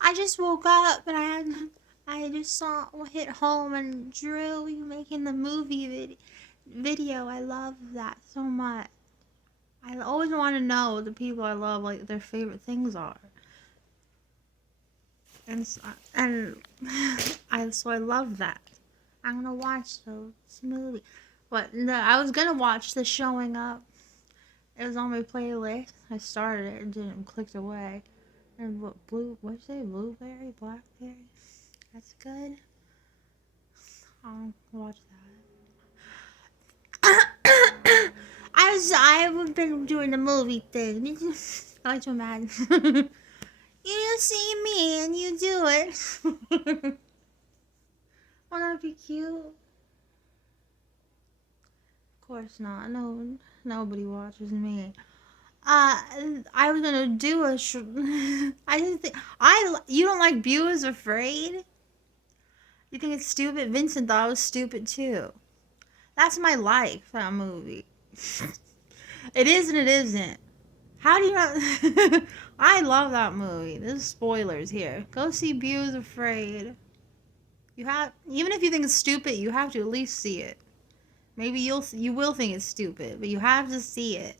I just woke up and I just saw hit home and Drew, you making the video. I love that so much. I always want to know the people I love, like their favorite things are, and I love that. I'm gonna watch this movie, but no, I was gonna watch the Showing Up. It was on my playlist. I started it and didn't click away. And what'd you say? Blueberry, blackberry. That's good. I'll watch that. I've been doing the movie thing. I like to imagine. You see me and you do it. Won't that be cute? Of course not. No, nobody watches me. I was gonna do I didn't think you don't like Beau is Afraid? You think it's stupid? Vincent thought it was stupid too. That's my life. That movie. It is and it isn't. How do you not? I love that movie. There's spoilers here. Go see Beau is Afraid. You have, even if you think it's stupid, you have to at least see it. Maybe you will think it's stupid, but you have to see it.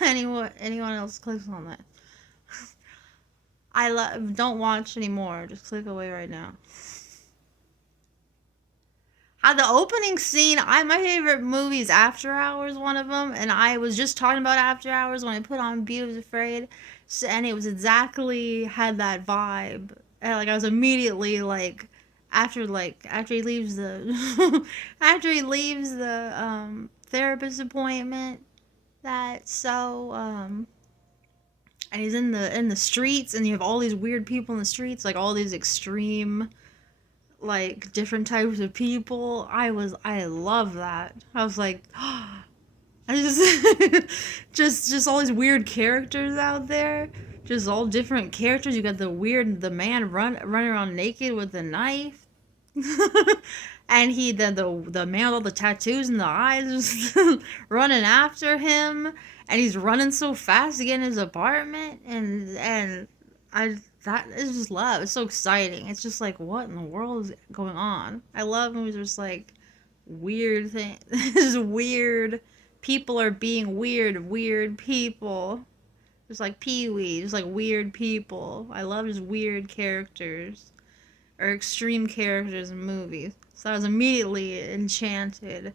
Anyone else clicks on that. Don't watch anymore. Just click away right now. How the opening scene, my favorite movie is After Hours, one of them, and I was just talking about After Hours when I put on Beau is Afraid, and it was exactly had that vibe. And like I was immediately after he leaves the after he leaves the therapist appointment, that so and he's in the streets, and you have all these weird people in the streets, like all these extreme, like different types of people. I love that. I was like, I just just all these weird characters out there, just all different characters. You got the man running around naked with a knife. And the man with all the tattoos and the eyes running after him, and he's running so fast to get in his apartment, and I that is just love. It's so exciting. It's just like, what in the world is going on? I love movies where it's like weird things. Just weird people are being weird people. Just like Pee Wee, just like weird people. I love just weird characters or extreme characters in movies. So I was immediately enchanted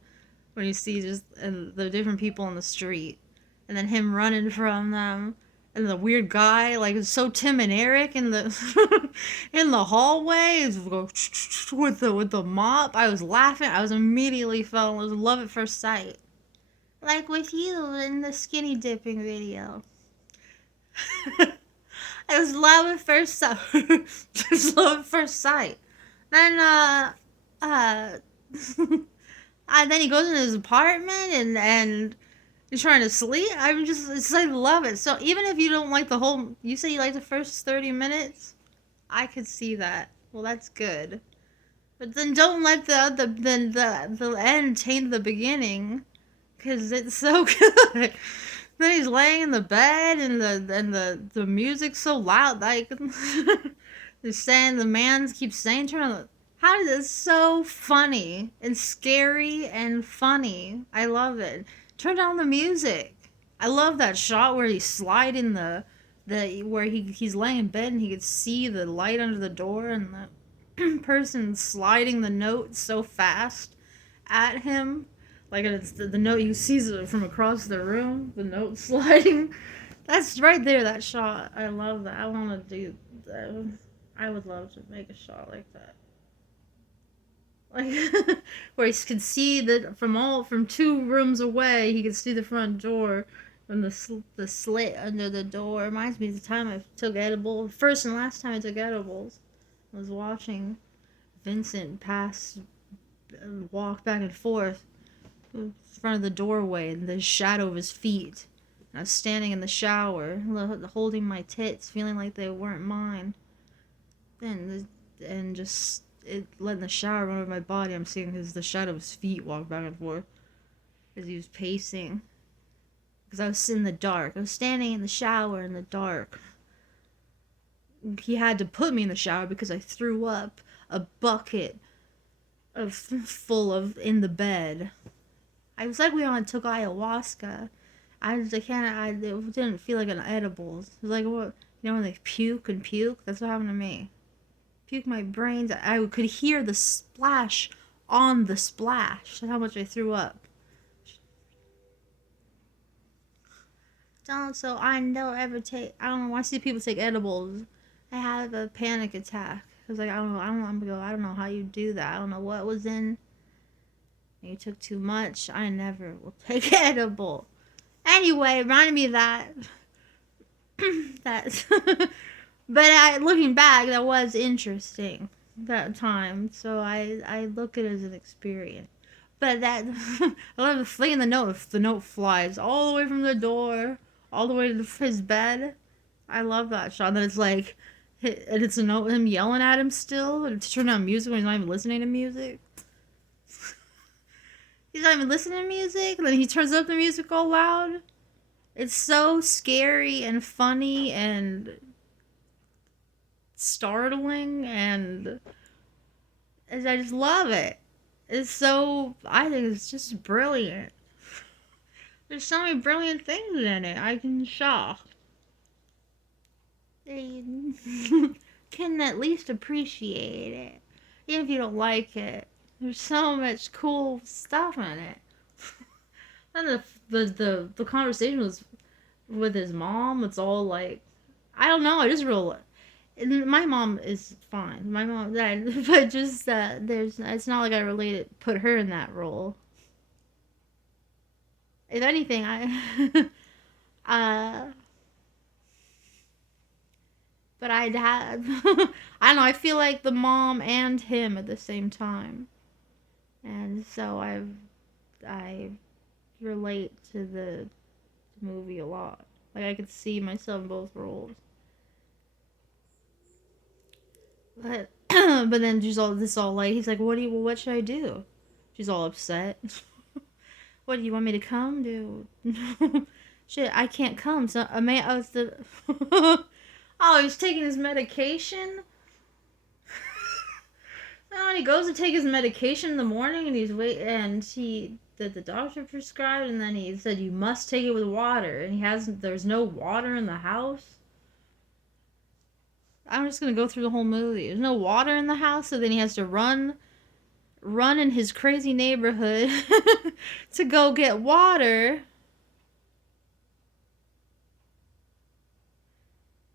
when you see just the different people on the street, and then him running from them, and the weird guy like it's so Tim and Eric in the in the hallway with the mop. I was laughing. I was immediately fell in love. Love at first sight, like with you in the skinny dipping video. It was love at first sight. Just love at first sight. Then uh and then he goes in his apartment and he's trying to sleep. I'm just it's I love it. So even if you don't like the whole, you say you like the first 30 minutes, I could see that. Well, that's good. But then don't let the end taint the beginning, because it's so good. Then he's laying in the bed and the music's so loud, like they're saying the man keeps saying turn on the, how is it so funny and scary and funny? I love it. Turn down the music. I love that shot where he's sliding the where he's laying in bed and he could see the light under the door, and the person sliding the note so fast at him. Like it's the note, you sees it from across the room, the note sliding. That's right there, that shot. I love that. I want to do that. I would love to make a shot like that. Like where he could see that from 2 rooms away, he could see the front door from the slit under the door. Reminds me of the time I took edibles. First and last time I took edibles, I was watching Vincent walk back and forth in front of the doorway and the shadow of his feet. And I was standing in the shower, holding my tits, feeling like they weren't mine. And just letting the shower run over my body. I'm seeing the shadow of his feet walk back and forth as he was pacing. Because I was in the dark. I was standing in the shower in the dark. he had to put me in the shower because I threw up a bucket of full of in the bed. I was like we on took ayahuasca. I can't. It didn't feel like an edibles. It was like what when they puke and puke. That's what happened to me. Puke my brains. I could hear the splash on the splash. That's how much I threw up. Don't so I don't ever take. I don't know. When I see people take edibles, I have a panic attack. I was like I don't know. I'm gonna go. I don't know how you do that. I don't know what was in. You took too much. I never will take edible. Anyway, it reminded me of that. That. But looking back, that was interesting that time. So I look at it as an experience. But that I love the flinging the note. If the note flies all the way from the door, all the way to his bed. I love that shot. And then it's like, and it's a note him yelling at him still. And to turn on music when he's not even listening to music. He's not even listening to music. And then he turns up the music all loud. It's so scary and funny and startling, and I just love it. It's so, I think it's just brilliant. There's so many brilliant things in it. I can shock. You can at least appreciate it, even if you don't like it. There's so much cool stuff in it. And the conversation was with his mom. It's all like, I don't know. I just real. My mom is fine. My mom died, but just there's. It's not like I related put her in that role. If anything, I, uh, but I'd have. I don't know. I feel like the mom and him at the same time, and so I relate to the movie a lot. Like I could see myself in both roles. But but then she's all this all like he's like, what should I do? She's all upset. What do you want me to come do? Shit, I can't come. So a man I was the oh, he's taking his medication. And when he goes to take his medication in the morning and he that the doctor prescribed, and then he said you must take it with water, and there's no water in the house. I'm just gonna go through the whole movie. There's no water in the house, so then he has to run in his crazy neighborhood to go get water.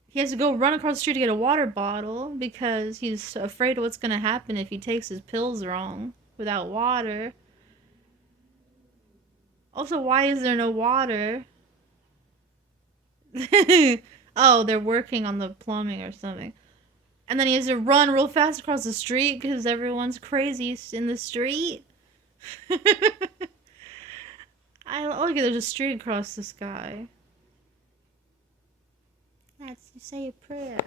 He has to go run across the street to get a water bottle because he's afraid of what's gonna happen if he takes his pills wrong without water. Also, why is there no water? Oh, they're working on the plumbing or something. And then he has to run real fast across the street because everyone's crazy in the street. I look at there's a street across the sky. That's you say a prayer.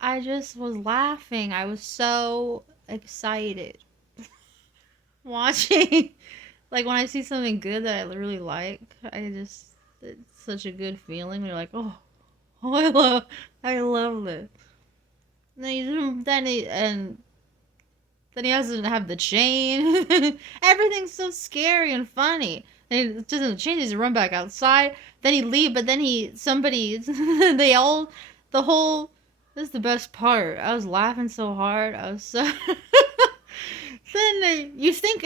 I just was laughing. I was so excited watching. Like when I see something good that I really like, it's such a good feeling. You're like, oh, I love it. Then he doesn't have the chain. Everything's so scary and funny. And it doesn't change. He has to run back outside. Then he leave, but then they all, the whole. This is the best part. I was laughing so hard. I was so. Then you think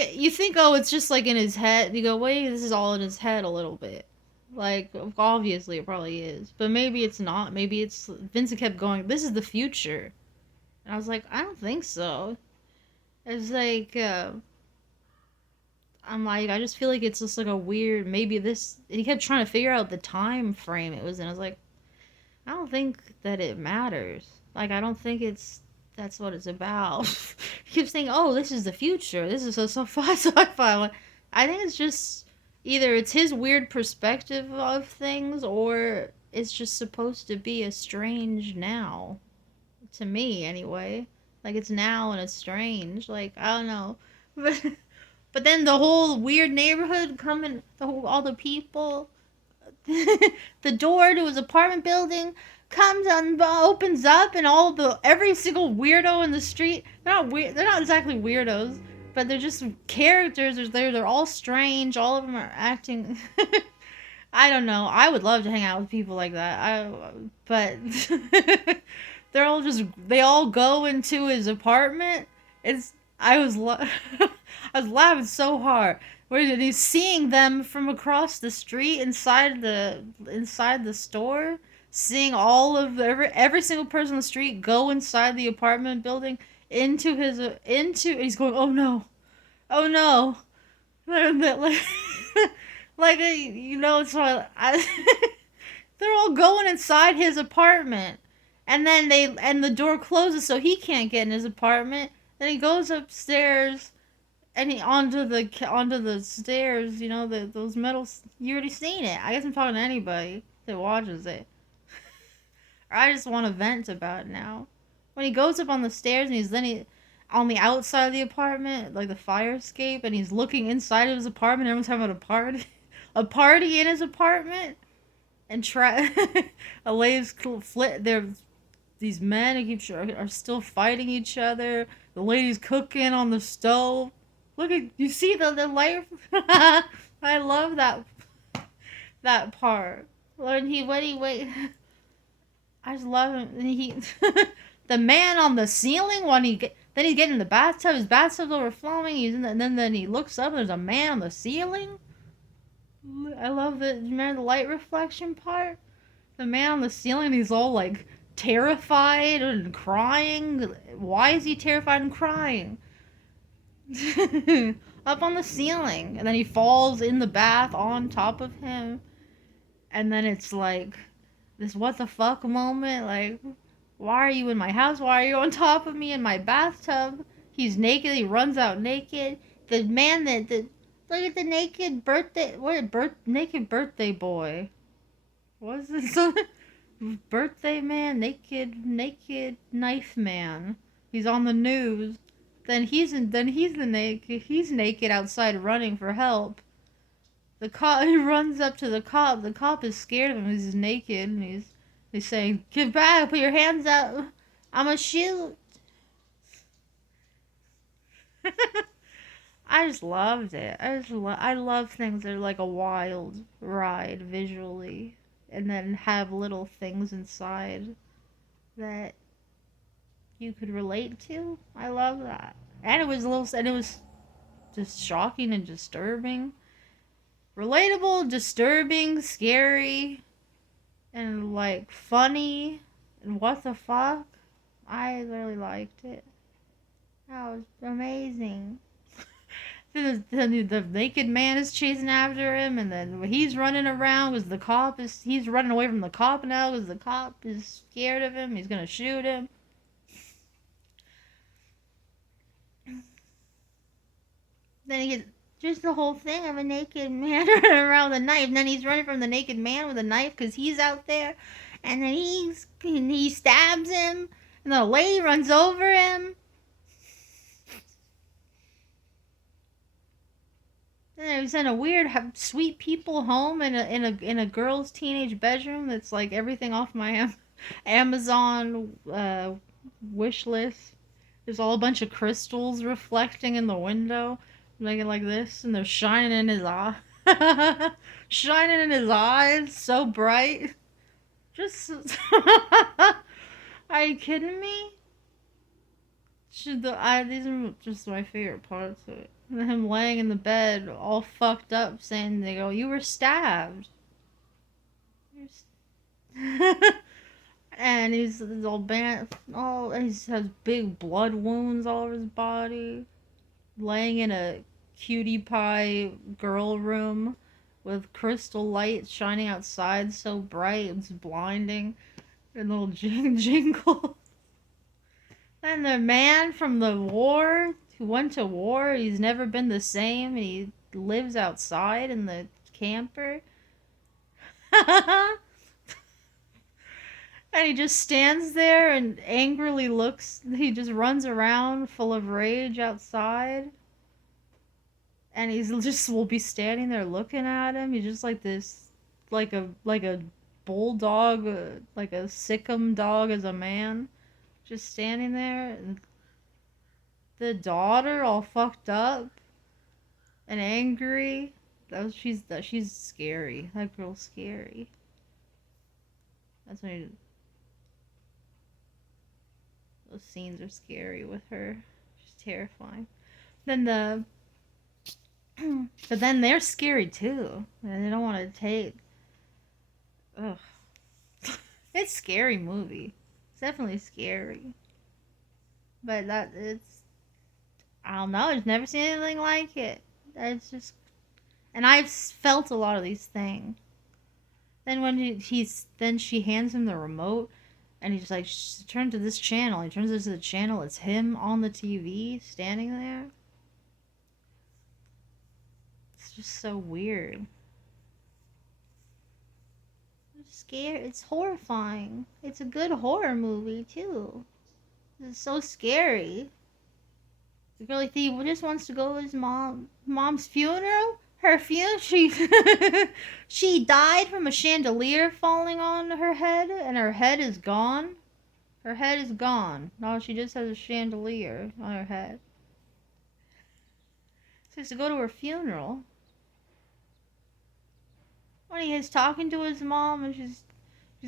oh it's just like in his head. You go wait this is all in his head a little bit. Like obviously it probably is, but maybe it's not. Maybe it's Vincent kept going. This is the future, and I was like I don't think so. It's like I'm like I just feel like it's just like a weird maybe this. He kept trying to figure out the time frame it was in. I was like I don't think that it matters. Like I don't think that's what it's about. He keeps saying, "Oh, this is the future. This is so sci-fi." I think it's just either it's his weird perspective of things, or it's just supposed to be a strange now. To me, anyway. Like it's now and it's strange. Like I don't know, but But then the whole weird neighborhood coming, all the people, the door to his apartment building comes and opens up, and every single weirdo in the street. They're not weird. They're not exactly weirdos, but they're just characters. They're all strange. All of them are acting. I don't know. I would love to hang out with people like that. But they all go into his apartment. It's I was I was laughing so hard. Where he's seeing them from across the street inside the store, seeing all of every single person on the street go inside the apartment building into he's going, oh no, oh no. Like, so they're all going inside his apartment, and then the door closes so he can't get in his apartment. Then he goes upstairs, and he onto the stairs. Those metals. You already seen it. I guess I'm talking to anybody that watches it. Or I just want to vent about it now. When he goes up on the stairs and he on the outside of the apartment, like the fire escape, and he's looking inside of his apartment. Everyone's having a party, a party in his apartment, and a lady's flip. These men are still fighting each other. The lady's cooking on the stove. Look at you see the light. I love that part. When he wait. I just love him. And the man on the ceiling then he's getting in the bathtub. His bathtub's overflowing. And then he looks up and there's a man on the ceiling. I love remember the light reflection part? The man on the ceiling, he's all like terrified and crying. Why is he terrified and crying? Up on the ceiling. And then he falls in the bath on top of him. And then it's like this what the fuck moment. Like, why are you in my house? Why are you on top of me in my bathtub? He's naked. He runs out naked. The man look at the naked naked birthday boy. What is this? Birthday man, naked knife man. He's on the news. He's naked outside running for help. The cop he runs up to the cop. The cop is scared of him. He's naked and he's saying, "Get back! Put your hands up! I'ma shoot!" I just loved it. I love things that are like a wild ride visually, and then have little things inside that you could relate to. I love that, and it was just shocking and disturbing, relatable, disturbing, scary, and like funny, and what the fuck. I really liked it. That was amazing. Then the naked man is chasing after him, and then he's running around because he's running away from the cop now because the cop is scared of him. He's gonna shoot him. Then he gets just the whole thing of a naked man running around with a knife, and then he's running from the naked man with a knife because he's out there, and then he stabs him, and the lady runs over him. And he sent a weird, sweet people home in a girl's teenage bedroom that's like everything off my Amazon wish list. There's all a bunch of crystals reflecting in the window, making like this, and they're shining in his eye, shining in his eyes, so bright. Just, are you kidding me? These are just my favorite parts of it. Him laying in the bed, all fucked up, saying, "They go, you were stabbed." And he's all he has big blood wounds all over his body, laying in a cutie pie girl room with crystal lights shining outside, so bright it's blinding, and little jingle. And the man from the war who went to war, he's never been the same, and he lives outside in the camper. And he just stands there and angrily looks. He just runs around full of rage outside. and he's just will be standing there looking at him. He's just like this, like a bulldog, like a Sikkim dog as a man, just standing there. And the daughter all fucked up and angry. She's scary. That girl's scary. That's when those scenes are scary with her. She's terrifying. Then the but then they're scary too. And they don't want to take. Ugh. It's a scary movie. It's definitely scary. But it's I don't know. I've never seen anything like it. It's just, and I've felt a lot of these things. Then when then she hands him the remote, and he's like, turn to this channel. He turns to the channel. It's him on the TV standing there. It's just so weird. It's scary. It's horrifying. It's a good horror movie too. It's so scary. The girly thief just wants to go to his mom's funeral. Her funeral, she died from a chandelier falling on her head, and her head is gone. Her head is gone. No, she just has a chandelier on her head. So he's to go to her funeral. When he is talking to his mom, and she's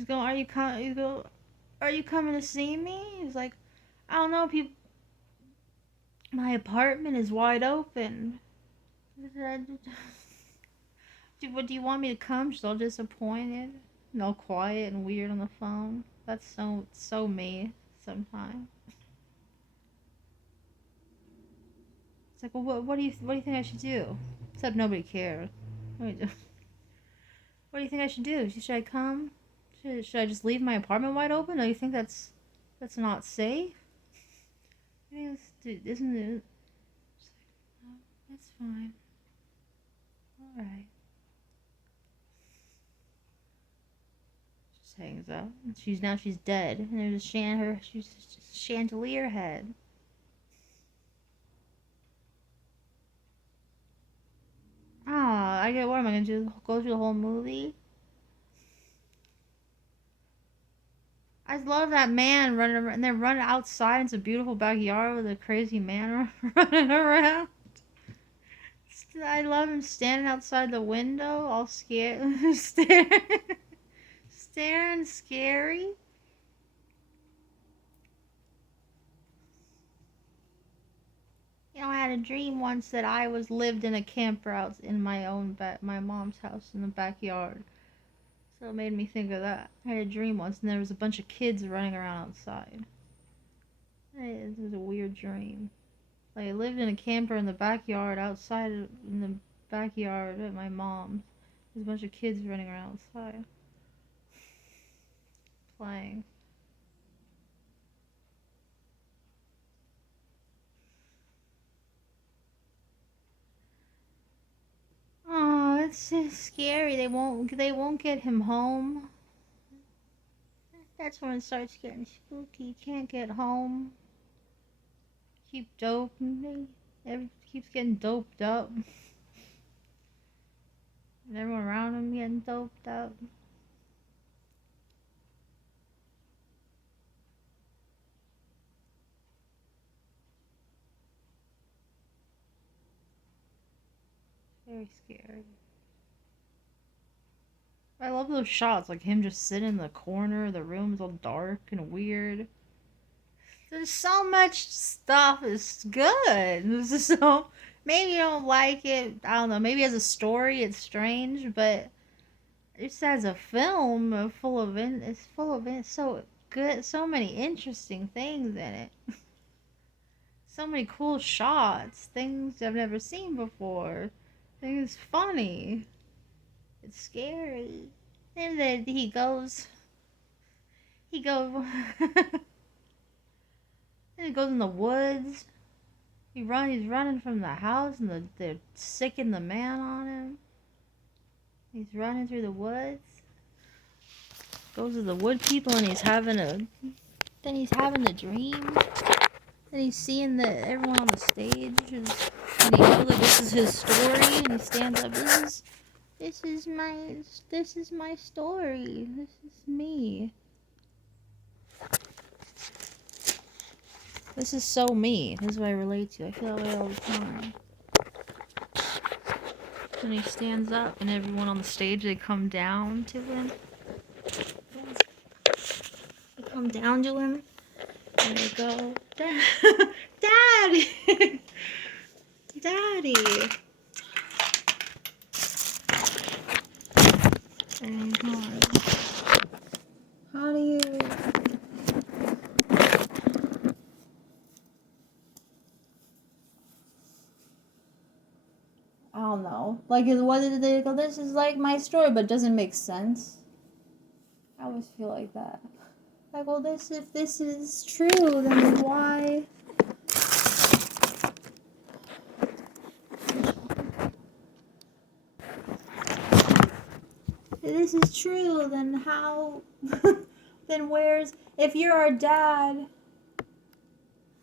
going, "Are you coming? Are you coming to see me?" He's like, "I don't know, people. My apartment is wide open. What do you want me to come?" She's all disappointed, and all quiet and weird on the phone. That's so me sometimes. It's like, well, what do you think I should do? Except nobody cares. What do you think I should do? Should I come? Should I just leave my apartment wide open? Do you think that's not safe? I think isn't it? Oh, that's fine. All right. Just hangs up. She's dead, and there's she's just chandelier head. Ah, I get. What am I gonna do? Go through the whole movie? I love that man running around, and they're running outside. It's a beautiful backyard with a crazy man running around. I love him standing outside the window, all scared, staring scary. You know, I had a dream once that I lived in a camper out in my mom's house in the backyard. So it made me think of that. I had a dream once, and there was a bunch of kids running around outside. It was a weird dream. Like, I lived in a camper in the backyard outside in the backyard at my mom's. There's a bunch of kids running around outside playing. Oh, it's just scary. They won't get him home. That's when it starts getting spooky. He can't get home. Keep doping. Keeps getting doped up. And everyone around him getting doped up. Very scary. I love those shots, like him just sitting in the corner, the room's all dark and weird. There's so much stuff is good. So maybe you don't like it. I don't know. Maybe as a story, it's strange, but just as a film, it's full of it. So good. So many interesting things in it. So many cool shots. Things I've never seen before. Things funny. It's scary. And then he goes. He goes. And he goes in the woods. He's running from the house, and they're sicking the man on him. He's running through the woods. Goes to the wood people, and he's having the dream. Then he's seeing everyone on the stage. And he knows that this is his story, and he stands up. This is my story. This is me. This is so me. This is what I relate to. I feel that way all the time. And he stands up, and everyone on the stage, they come down to him. They come down to him, and they go, Daddy! Daddy! And how do you... I don't know. Like, what did they go, this is like my story, but it doesn't make sense. I always feel like that. Like, well, if this is true, then why? If this is true, then how? Then where's? If you're our dad,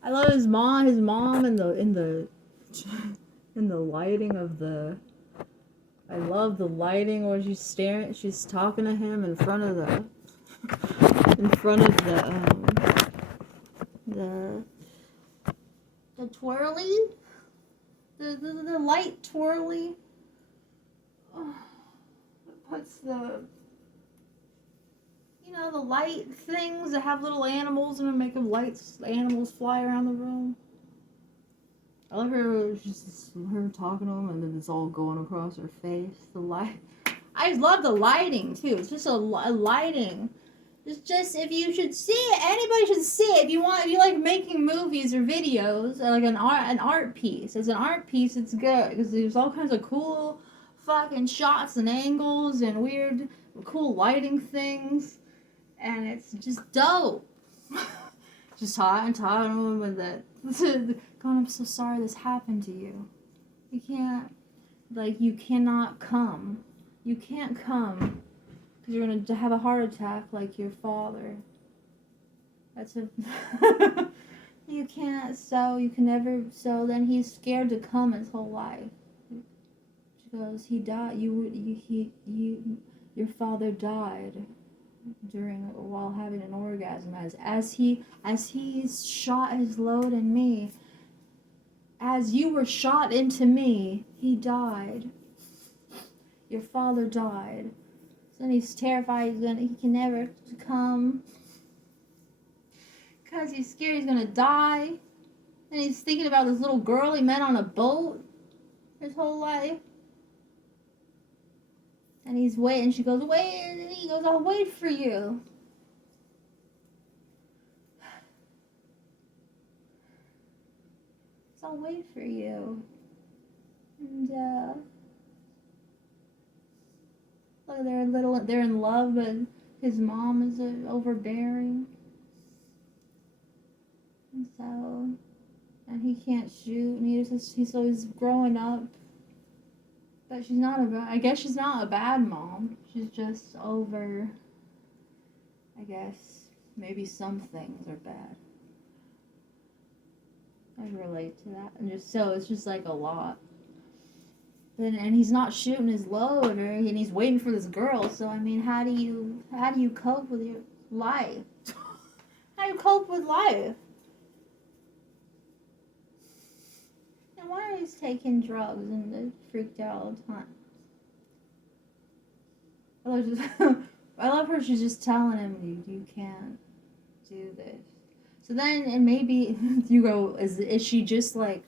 I love his mom. His mom in the lighting of the. I love the lighting where she's staring. She's talking to him in front of the twirly, the light twirly. Oh, it puts the the light things that have little animals in them, make them animals fly around the room. I love her, just her talking to him, and then it's all going across her face. The light. I love the lighting too. It's just a lighting. It's just, if you should see it, anybody should see it. If you like making movies or videos, like an art piece. As an art piece, it's good because there's all kinds of cool fucking shots and angles and weird, cool lighting things, and it's just dope. Just talking to him with that. God, I'm so sorry this happened to you. You cannot come. You can't come. Because you're going to have a heart attack like your father. You can't, so you can never, so then he's scared to come his whole life. She goes, he died, your father died while having an orgasm. As he shot his load in me, as you were shot into me, he died. Your father died. So then he's terrified he can never come. Because he's scared he's going to die. And he's thinking about this little girl he met on a boat his whole life. And he's waiting. She goes, wait. And he goes, I'll wait for you. So I'll wait for you. And, look, they're in love, but his mom is overbearing. And so, and he can't shoot, and he's growing up. But I guess she's not a bad mom. She's just over, I guess, maybe some things are bad. I relate to that. And it's just like a lot. And he's not shooting his load, and he's waiting for this girl. So I mean, how do you cope with your life? How do you cope with life? And why are he taking drugs and freaked out all the time? I love her. She's just telling him, you can't do this. So then, and maybe you go, is she just like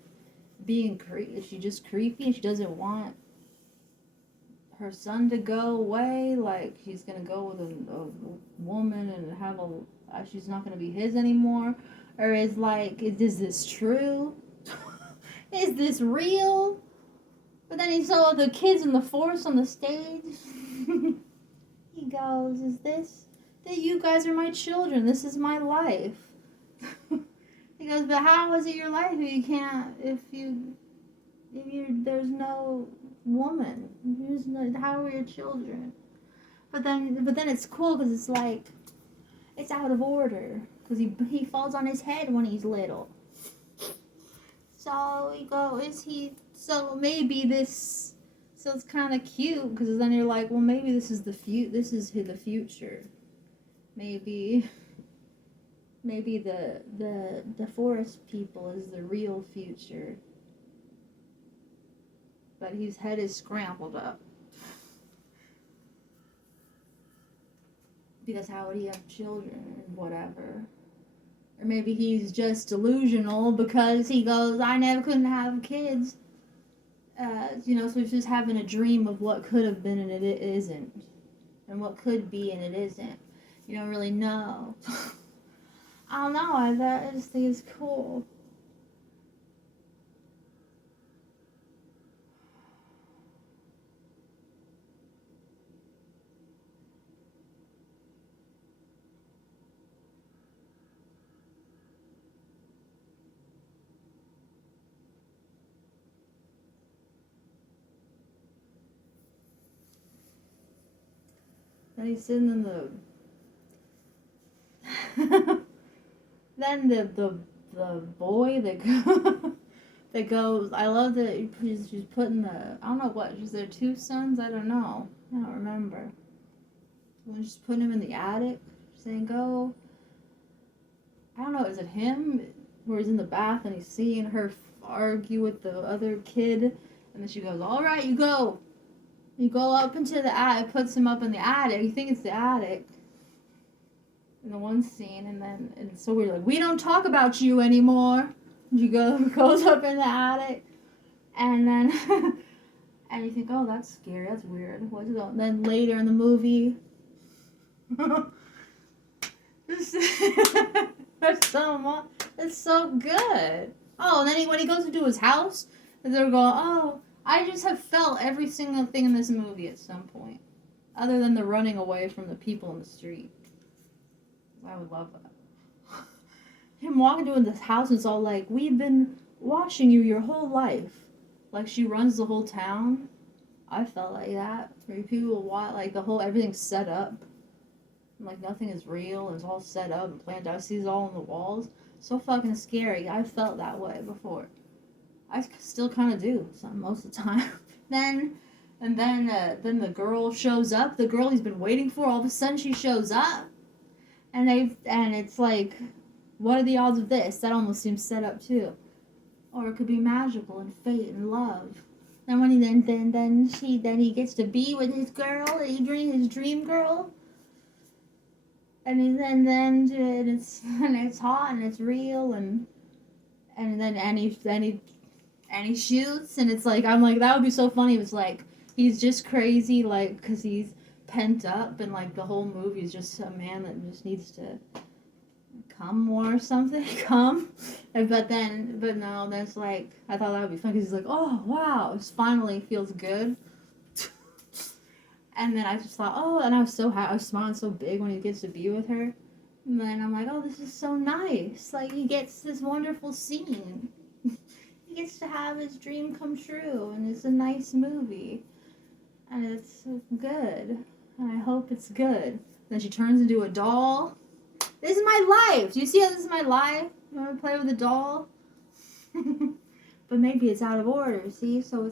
being creepy? Is she just creepy and she doesn't want her son to go away? Like she's gonna go with a woman and she's not gonna be his anymore? Or is this true? Is this real? But then he saw the kids in the forest on the stage. He goes, that you guys are my children. This is my life. He goes, but how is it your life if you can't, there's no woman? How are your children? But then it's cool because it's like, it's out of order. Because he falls on his head when he's little. So we go, is he So maybe this. So it's kind of cute because then you're like, well, maybe this is This is the future. Maybe. Maybe the forest people is the real future. But his head is scrambled up. Because how would he have children and whatever? Or maybe he's just delusional because he goes, I never couldn't have kids. So he's just having a dream of what could have been and it isn't. And what could be and it isn't. You don't really know. I don't know. I just think it's cool. And he's sitting in the. Then the boy that goes. I love that she's putting the. I don't know what. Is there two sons? I don't know. I don't remember. When she's putting him in the attic, saying go. I don't know. Is it him? Where he's in the bath and he's seeing her argue with the other kid, and then she goes, "All right, you go." You go up into the attic, puts him up in the attic. You think it's the attic in the one scene, and so we're like, we don't talk about you anymore. You goes up in the attic, and then and you think, oh, that's scary, that's weird. What's going? Then later in the movie, that's so good. Oh, and then when he goes into his house, and they're going, oh. I just have felt every single thing in this movie at some point. Other than the running away from the people in the street. I would love that. Him walking into this house and it's all like, we've been watching you your whole life. Like she runs the whole town. I felt like that. Where people watch, like everything's set up. Like nothing is real. It's all set up and planned out. I see it all on the walls. So fucking scary. I felt that way before. I still kind of do most of the time. then the girl shows up. The girl he's been waiting for. All of a sudden she shows up, and it's like, what are the odds of this? That almost seems set up too, or it could be magical and fate and love. And when he gets to be with his girl, his dream girl, and it's hot and it's real and he shoots, and it's like, I'm like, that would be so funny if it's like, he's just crazy, like, because he's pent up, and, like, the whole movie is just a man that just needs to come more or something, but no, that's, like, I thought that would be fun, because he's like, oh, wow, it finally feels good, and then I just thought, oh, and I was so happy, I was smiling so big when he gets to be with her, and then I'm like, oh, this is so nice, like, he gets this wonderful scene. He gets to have his dream come true, and it's a nice movie, and it's good, and I hope it's good. Then she turns into a doll. This is my life. Do you see how this is my life? You want to play with a doll? But maybe it's out of order. See, so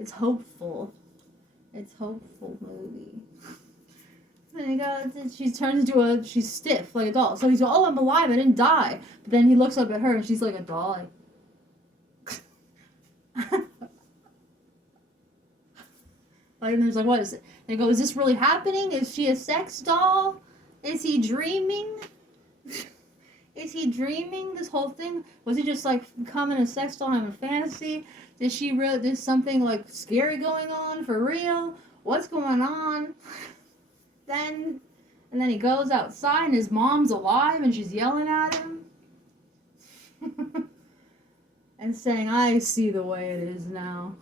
it's hopeful. It's hopeful movie. Then he goes, she turns into she's stiff like a doll. So he's like, oh, I'm alive. I didn't die. But then he looks up at her, and she's like a doll. Like, like, and there's like, what is it? And they go, is this really happening? Is she a sex doll? Is he dreaming? Is he dreaming this whole thing? Was he just like becoming a sex doll, having a fantasy? Did something like scary going on for real? What's going on? And then he goes outside and his mom's alive and she's yelling at him. And saying, I see the way it is now.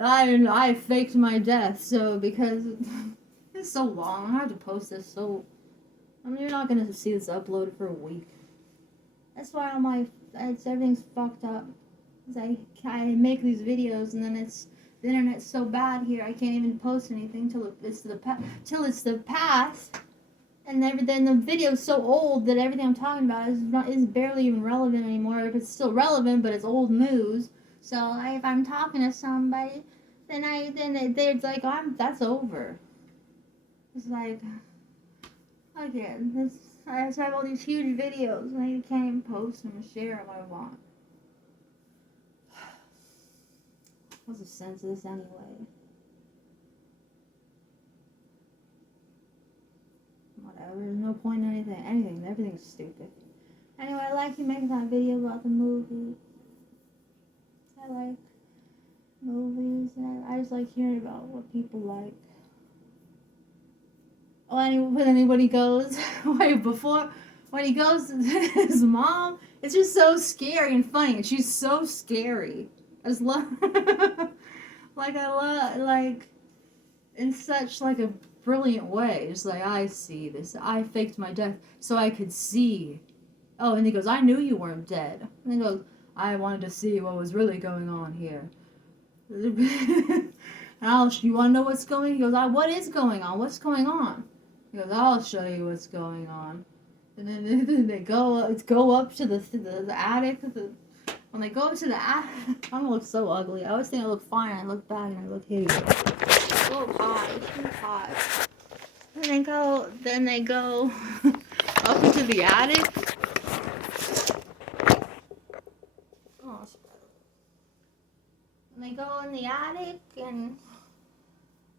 I faked my death, so because it's so long, I have to post this, so you're not gonna see this uploaded for a week. That's why everything's fucked up. I make these videos and then the internet's so bad here, I can't even post anything till it's the past. And then the video's so old that everything I'm talking about is barely even relevant anymore. If it's still relevant, but it's old news. So if I'm talking to somebody, they're like, that's over. It's like, again, I just have all these huge videos and I can't even post them and share them I want. What's the sense of this anyway? Whatever, there's no point in anything, everything's stupid. Anyway, I like you making that video about the movie. I like movies, and I just like hearing about what people like. Oh, and when he goes, when he goes to his mom, it's just so scary and funny, and she's so scary. I just love, like, in such, like, a brilliant way. Just like, I see this. I faked my death so I could see. Oh, and he goes, I knew you weren't dead. And he goes, I wanted to see what was really going on here. And you want to know what's going on? He goes, what is going on? What's going on? He goes, I'll show you what's going on. And then they go up to the attic. When they go to the attic, I'm gonna look so ugly. I always think I look fine. I look bad and I look hideous. So hot. Then they go up into the attic. Oh, and they go in the attic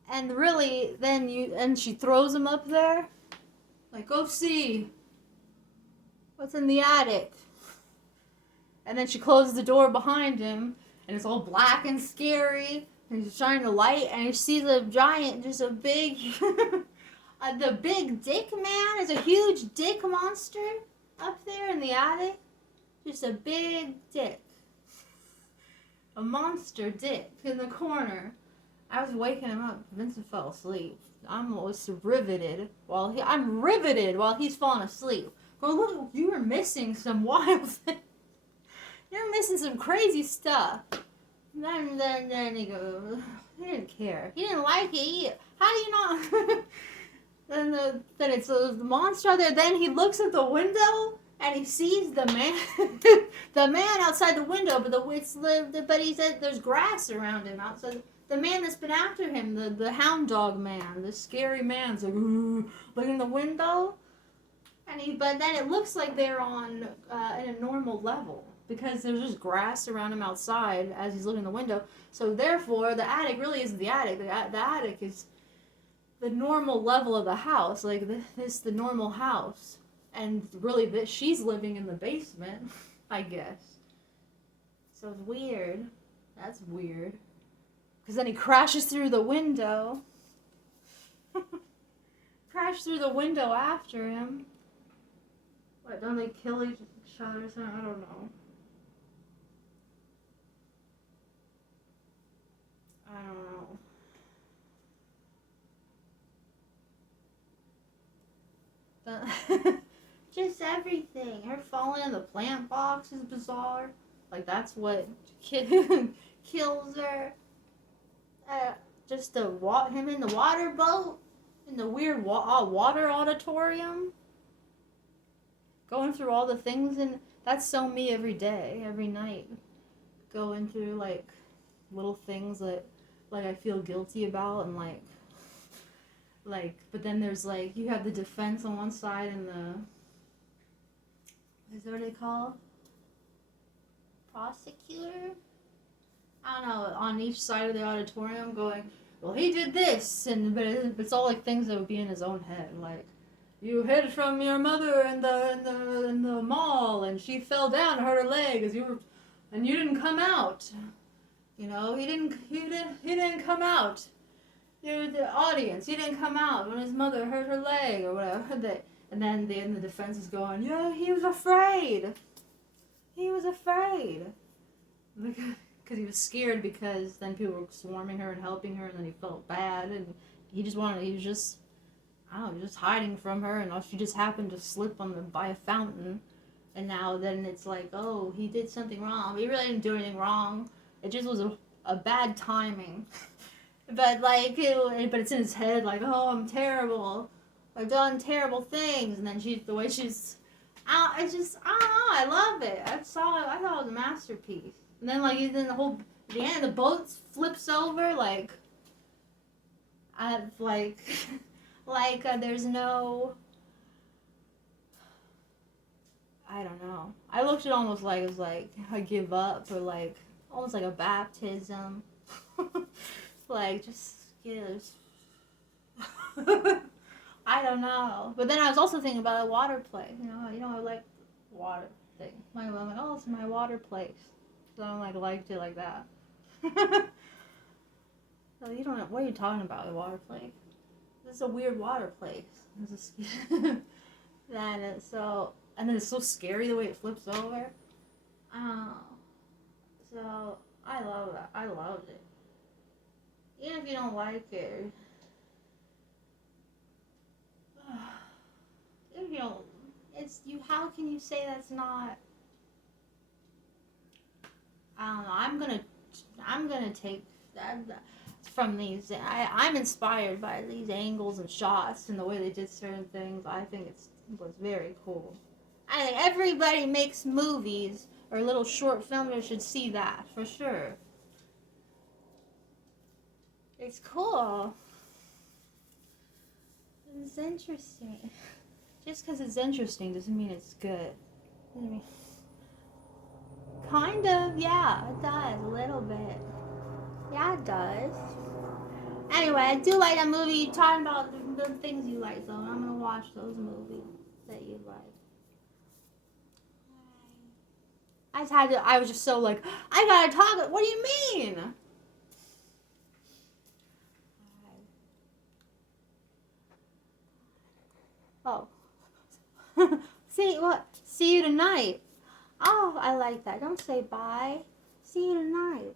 and really then she throws him up there. Like, go see what's in the attic. And then she closes the door behind him, and it's all black and scary. And he's shining a light, and he sees a giant, just a big, the big dick man is a huge dick monster up there in the attic. Just a big dick. A monster dick in the corner. I was waking him up. Vincent fell asleep. I'm riveted while he's falling asleep. Well, look, you were missing some wild things. You're missing some crazy stuff. Then he goes, he didn't care. He didn't like it. How do you not? then it's the monster out there. Then he looks at the window and he sees the man, the man outside the window. But he said there's grass around him outside. The man that's been after him, the hound dog man, the scary man's like, look in the window. But then it looks like they're on in a normal level because there's just grass around him outside as he's looking in the window. So therefore, the attic really isn't the attic. The attic is the normal level of the house, like the normal house, and really she's living in the basement, I guess. So it's weird. That's weird. Because then he crashes through the window. Crash through the window after him. What, don't they kill each other or something? I don't know. Just everything. Her falling in the plant box is bizarre. Like, that's what kills her. Just him in the water boat. In the weird water auditorium. Going through all the things, and that's so me every day, every night. Going through, like, little things that, like, I feel guilty about, and, like, but then there's, like, you have the defense on one side and is that what they call? Prosecutor? I don't know, on each side of the auditorium going, well, he did this, but it's all, like, things that would be in his own head, like, you hid from your mother in the mall, and she fell down and hurt her leg, and you didn't come out. You know, he didn't come out. You're the audience. He didn't come out when his mother hurt her leg or whatever. And then the defense is going, yeah, he was afraid. He was afraid. Because he was scared because then people were swarming her and helping her, and then he felt bad, and he was just hiding from her, and she just happened to slip by a fountain, and now then it's like, oh, he did something wrong. He really didn't do anything wrong. It just was a bad timing. But but it's in his head, like, oh, I'm terrible. I've done terrible things, and then I don't know, I love it. I thought it was a masterpiece. And then like then the whole the end the boat flips over like I've like there's no I don't know. I looked at it almost like it was like I give up or like almost like a baptism. Like just yeah, I don't know. But then I was also thinking about a water play. I like water thing. I'm like, oh, it's my water place. So I liked it like that. So you don't know what are you talking about? The water play. This is a weird water place. That is so, and then it's so scary the way it flips over. Oh, so I love that. I loved it. Even if you don't like it, if you don't, it's you. How can you say that's not? I don't know. I'm gonna take that from these. I'm inspired by these angles and shots and the way they did certain things. I think it was very cool. I think everybody makes movies or little short films should see that for sure. It's cool. It's interesting. Just because it's interesting doesn't mean it's good. Kind of, yeah, it does a little bit. Yeah, it does. Anyway, I do like that movie. You're talking about the things you like, so I'm gonna watch those movies that you like. I just had to. I was just so like, I gotta talk. What do you mean? Oh, see what? See you tonight. Oh, I like that. Don't say bye. See you tonight.